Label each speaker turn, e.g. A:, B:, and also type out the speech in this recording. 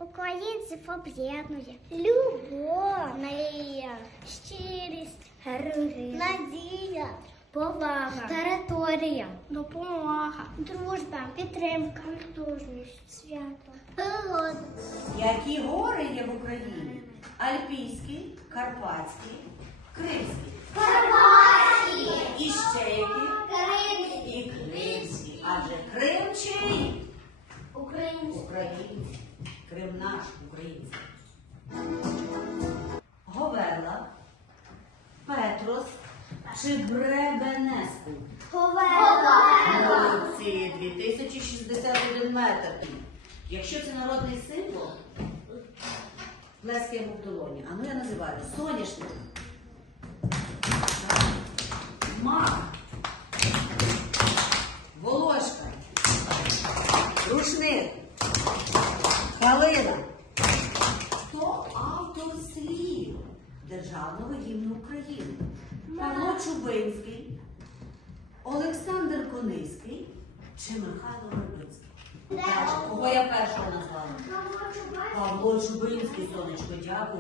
A: Українців об'єднує любов, мрія, щирість, героїзм, надія, повага, територія, допомога, дружба, підтримка, культурність, свято, природа.
B: Які гори є в Україні? Альпійський, Карпатський, Кримський.
A: Карпатські!
B: І ще які?
A: Кримські!
B: І Кримський. Адже Крим чий?
A: Українські!
B: Український. Крим наш, український. Говела, Петрос чи Бребенеску? Молодці, 2061 метр. Якщо це народний символ, плескаємо в долоні. А ну я називаю соняшник, мак, волошка, рушник, калина. Хто автор слів Державного гімну України? Павло Чубинський, Олександр Кониський чи Михайло Вербицький? Кого я першого назвала? Павло Чубинський, сонечко, дякую.